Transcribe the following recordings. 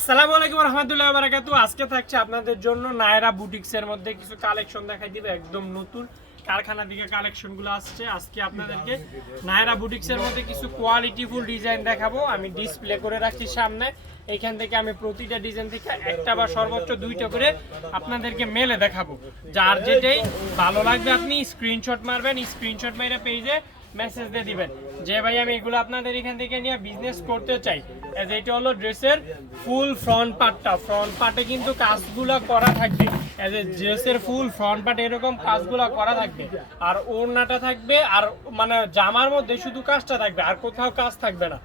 আসসালামু আলাইকুম রহমতুল্লাহি ওয়া বারাকাতুহু। আজকে থাকছে আপনাদের জন্য নায়রা বুটিক্সের মধ্যে কিছু কালেকশন দেখাই দিবে। একদম নতুন কারখানা থেকে কালেকশনগুলো আসছে। আজকে আপনাদেরকে নায়রা বুটিক্সের মধ্যে কিছু কোয়ালিটিফুল ডিজাইন দেখাবো। আমি ডিসপ্লে করে রাখছি সামনে। এইখান থেকে আমি প্রতিটা ডিজাইন থেকে একটা বা সর্বোচ্চ দুইটা করে আপনাদেরকে মেলে দেখাবো। যার যেটাই ভালো লাগবে আপনি স্ক্রিনশট মারবেন, স্ক্রিনশট মেরে পেজে মেসেজ দিয়ে দিবেন যে ভাই আমি এগুলো আপনাদের এখান থেকে নিয়ে বিজনেস করতে চাই। এটা হলো ড্রেসের ফুল ফ্রন্ট পার্টে কিন্তু কাজগুলো করা থাকবে। ড্রেসের ফুল ফ্রন্ট পার্টে এরকম কাজগুলো করা থাকবে, আর ওড়নাটা থাকবে, আর মানে জামার মধ্যে শুধু কাজটা থাকবে, আর কোথাও কাজ থাকবে না।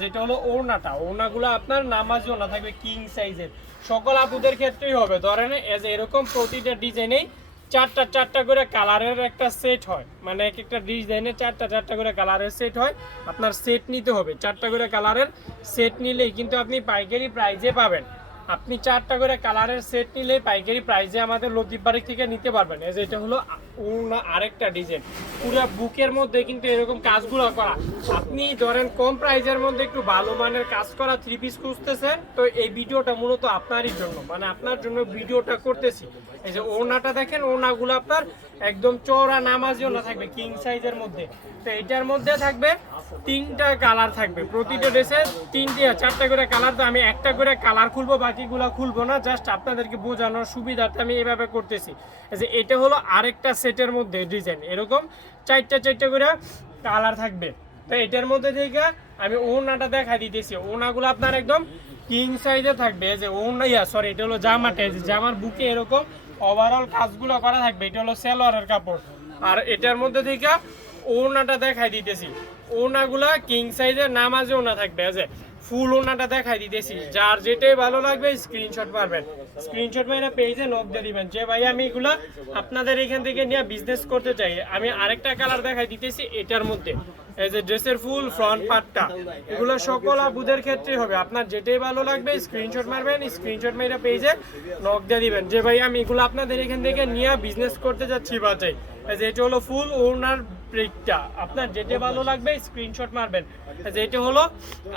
যেটা হলো ওড়নাগুলো আপনার নামাজি ওড়না থাকবে কিং সাইজের। সকল আপুদের ক্ষেত্রেই হবে। ধরেন এরকম প্রতিটা ডিজাইনেই চারটা করে কালারের একটা সেট হয়, মানে এক একটা ডিজাইনে চারটা করে কালারের সেট হয়। আপনার সেট নিতে হবে, চারটা করে কালারের সেট নিলেই কিন্তু আপনি পাইকারি প্রাইজে পাবেন। আপনি চারটা করে কালারের সেট নিলে পাইকারি প্রাইজে আমাদের লতিফ বাড়ি থেকে নিতে পারবেন। এটা হলো আরেকটা ডিজাইন, পুরো বুকের মধ্যে কিন্তু এরকম কাজগুলো করা। আপনি ধরেন কম প্রাইজের মধ্যে একটু ভালো মানের কাজ করা থ্রি পিস খুঁজতেছেন, তো এই ভিডিওটা মূলত আপনারই জন্য, মানে আপনার জন্য ভিডিওটা করতেছি। এই যে ওড়নাটা দেখেন, ওড়নাগুলো আপনার একদম চওড়া নামাজি ওড়না থাকবে কিং সাইজের মধ্যে। তো এটার মধ্যে থাকবে তিনটা কালার থাকবে, প্রতিটা ড্রেসে চারটা করে কালার। তো আমি একটা করে কালার খুলবো, বাকিগুলো খুলবো না, জাস্ট আপনাদেরকে বোঝানোর সুবিধার্থে আমি এভাবে করতেছি। যে এটা হলো আরেকটা সেটের মধ্যে ডিজাইন, এরকম চারটা করে কালার থাকবে। তো এটার মধ্যে থেকে আমি ওড়নাটা দেখাই দিতেছি। ওড়নাগুলো আপনার একদম কিং সাইজে থাকবে। যে ওড়না এটা হলো জামাটা, জামার বুকে এরকম ওভারঅল কাজগুলো করা থাকবে। এটা হলো সালোয়ারের কাপড়, আর এটার মধ্যে থেকে ওড়নাটা দেখাই দিতেছি। ওড়নাগুলা কিং সাইজের নামাজে ওড়না থাকবে। ফুল ওড়নাটা দেখাই দিতেছি। যার যেটাই ভালো লাগবে স্ক্রিনশট মারবেন, স্ক্রিনশট মেরে পেজে নক দিয়ে দিবেন যে ভাই আমি এগুলা আপনাদের এখান থেকে নিয়ে বিজনেস করতে চাই। আমি আরেকটা কালার দেখাই দিতেছি এটার মধ্যে। এই যে ড্রেসের ফুল ফ্রন্ট পার্টটা, এগুলো সকল আপুদের ক্ষেত্রে হবে। আপনার যেটাই ভালো লাগবে স্ক্রিনশট মারবেন, স্ক্রিনশট মেরে পেজে নক দিয়ে দিবেন যে ভাই আমি এগুলো আপনাদের এখান থেকে নিয়ে বিজনেস করতে যাচ্ছি বা চাই। এটা হলো ফুল ওড়নার প্রিন্টটা, আপনার যেটা ভালো লাগবে স্ক্রিনশট মারবেন। এটা হলো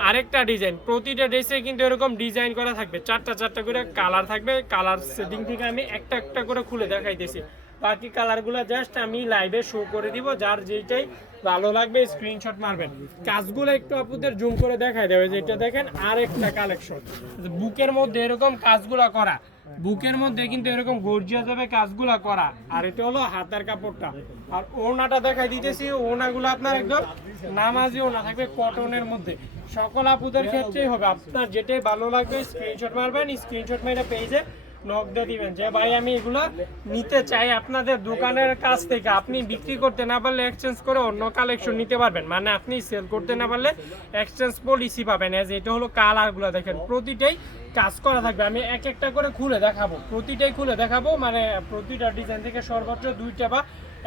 আরেকটা ডিজাইন, প্রতিটা ড্রেসে কিন্তু এরকম ডিজাইন করা থাকবে, চারটা করে কালার থাকবে। কালার সেটিং থেকে আমি একটা করে খুলে দেখাইতেছি, বাকি কালারগুলো জাস্ট আমি লাইভে শো করে দিব। যার যেটাই ভালো লাগবে স্ক্রিনশট মারবেন। কাজগুলো একটু আপনাদের জুম করে দেখাই দেবে। যেটা দেখেন আরেকটা কালেকশন, বুকের মধ্যে এরকম কাজগুলো করা, বুকের মধ্যে কিন্তু এরকম গর্জিয়াস ভাবে কাজগুলো করা। আর এটা হলো হাতার কাপড়টা, আর ওড়নাটা দেখাই দিতেছি। ওড়নাগুলো আপনার একদম নামাজি ওড়না থাকবে কটনের মধ্যে। সকল আপুদের ক্ষেত্রেই হবে। আপনার যেটাই ভালো লাগবে স্ক্রিনশট মারবেন, স্ক্রিনশট মেরে পেজে নক দিয়ে দিবেন যে ভাই আমি এগুলো নিতে চাই আপনাদের দোকানের কাছ থেকে। আপনি বিক্রি করতে না পারলে এক্সচেঞ্জ করে অন্য কালেকশন নিতে পারবেন, মানে আপনি সেল করতে না পারলে এক্সচেঞ্জ পলিসি পাবেন। এটা হলো কালারগুলো দেখেন, প্রতিটাই কাজ করা থাকবে। আমি একটা করে খুলে দেখাবো, প্রতিটাই খুলে দেখাবো, মানে প্রতিটা ডিজাইন থেকে সর্বোচ্চ দুইটা বা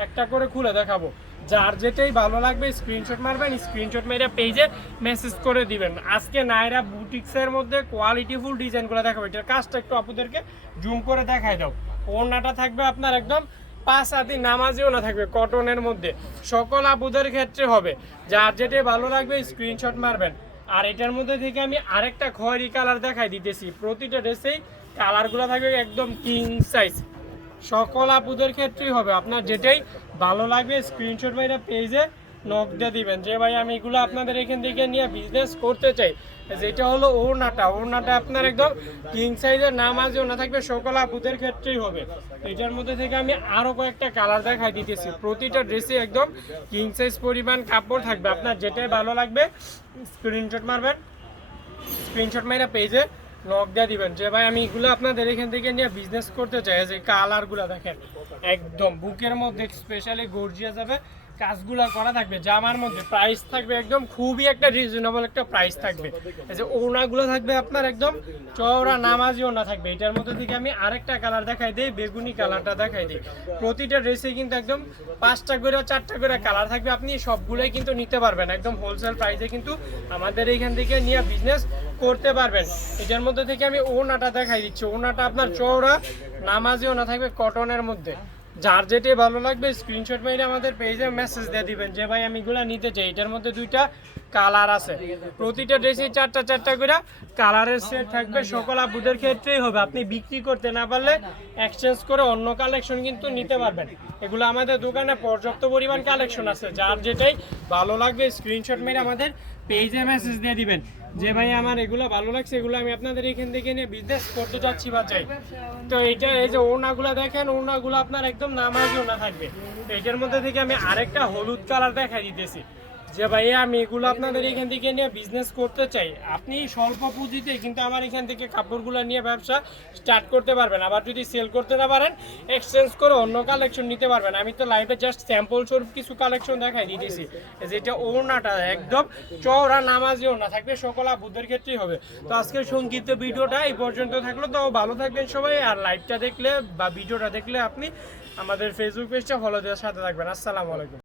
একটা করে খুলে দেখাবো। যার যেটাই ভালো লাগবে স্ক্রিনশট মারবেন, স্ক্রিনশট মেরে পেজে মেসেজ করে দিবেন। আজকে নায়রা বুটিক্সের মধ্যে কোয়ালিটিফুল ডিজাইনগুলো দেখাবো। এটার কাজটা একটু আপনাদেরকে জুম করে দেখাই দাও। ওড়নাটা থাকবে আপনার একদম 5 হাতি নামাজিও না থাকবে কটনের মধ্যে। সকল আপুদের ক্ষেত্রে হবে। যার যেটাই ভালো লাগবে স্ক্রিনশট মারবেন। আর এটার মধ্যে থেকে আমি আরেকটা খয়েরি কালার দেখাই দিতেছি। প্রতিটা ড্রেসেই কালারগুলো থাকবে একদম কিং সাইজ। সকল আপুদের ক্ষেত্রেই হবে। আপনার যেটাই ভালো লাগবে স্ক্রিনশট মেরে পেজে নক দিয়ে দিবেন যে ভাই আমি এগুলো আপনাদের এখান থেকে নিয়ে বিজনেস করতে চাই। যেটা হলো ওড়নাটা আপনার একদম কিং সাইজের নামাজি ওড়না থাকবে, সকল আপুদের ক্ষেত্রেই হবে। এটার মধ্যে থেকে আমি আরও কয়েকটা কালার দেখাই দিতেছি। প্রতিটা ড্রেসে একদম কিং সাইজ পরিমাণ কাপড় থাকবে। আপনার যেটাই ভালো লাগবে স্ক্রিনশট মারবেন, স্ক্রিনশট মেরে পেজে নক দিয়ে দিবেন যে ভাই আমি এগুলো আপনাদের এখান থেকে নিয়ে বিজনেস করতে চাই। যে কালারগুলো দেখেন একদম বুকের মধ্যে স্পেশালি গর্জিয়াস যাবে, কাজগুলো করা থাকবে। জামার মধ্যে প্রাইস থাকবে একদম খুবই একটা রিজনেবল একটা প্রাইস থাকবে। এই যে ওড়নাগুলো থাকবে আপনার একদম চওড়া নামাজি ওড়না থাকবে। এটার মধ্যে থেকে আমি আরেকটা কালার দেখাই দিই, বেগুনি কালারটা দেখাই দিই। প্রতিটা ড্রেসে কিন্তু একদম 5টা করে 4টা করে কালার থাকবে। আপনি সবগুলোই কিন্তু নিতে পারবেন একদম হোলসেল প্রাইসে, কিন্তু আমাদের এইখান থেকে নিয়ে বিজনেস করতে পারবেন। এটার মধ্যে থেকে আমি ওড়নাটা দেখাই দিচ্ছি। ওড়নাটা আপনার চওড়া নামাজি ওড়না থাকবে কটনের মধ্যে। যার যেটাই ভালো লাগবে স্ক্রিনশট মেরে আমাদের পেজে মেসেজ দিয়ে দিবেন যে ভাই আমি এগুলো নিতে চাই। এটার মধ্যে দুইটা কালার আছে, প্রতিটা ড্রেসে 4টা করে কালারের সেট থাকবে। সকল আপুদের ক্ষেত্রেই হবে, আপনি বিক্রি করতে না পারলে এক্সচেঞ্জ করে অন্য কালেকশন কিন্তু নিতে পারবেন। এগুলো আমাদের দোকানে পর্যাপ্ত পরিমাণ কালেকশন আছে, যার যেটাই ভালো লাগবে স্ক্রিনশট মেরে আমাদের পেজে মেসেজ দিয়ে দিবেন যে ভাই আমার এগুলো ভালো লাগছে, এগুলো আমি আপনাদের এখান থেকে নিয়ে বিজনেস করতে চাচ্ছি বা চাই। তো এইটা এই যে ওড়নাগুলো দেখেন, ওড়নাগুলো আপনার একদম নামাজি ওড়না থাকবে। এইটার মধ্যে থেকে আমি আরেকটা হলুদ কালার দেখাই দিতেছি যে ভাইয়া আমি এগুলো আপনাদের এখান থেকে নিয়ে বিজনেস করতে চাই। আপনি স্বল্প পুঁজিতে কিন্তু আমার এখান থেকে কাপড়গুলো নিয়ে ব্যবসা স্টার্ট করতে পারবেন। আবার যদি সেল করতে না পারেন এক্সচেঞ্জ করে অন্য কালেকশন নিতে পারবেন। আমি তো লাইভে জাস্ট স্যাম্পল স্বরূপ কিছু কালেকশন দেখাই দিতেছি। যেটা ওড়নাটা একদম চওড়া নামাজি ওড়না থাকবে, সকল আপুদের ক্ষেত্রেই হবে। তো আজকের সংক্ষিপ্ত ভিডিওটা এই পর্যন্ত থাকলো। তো ভালো থাকবেন সবাই, আর লাইভটা দেখলে বা ভিডিওটা দেখলে আপনি আমাদের ফেসবুক পেজটা ফলো দেওয়ার সাথে থাকবেন। আসসালামু আলাইকুম।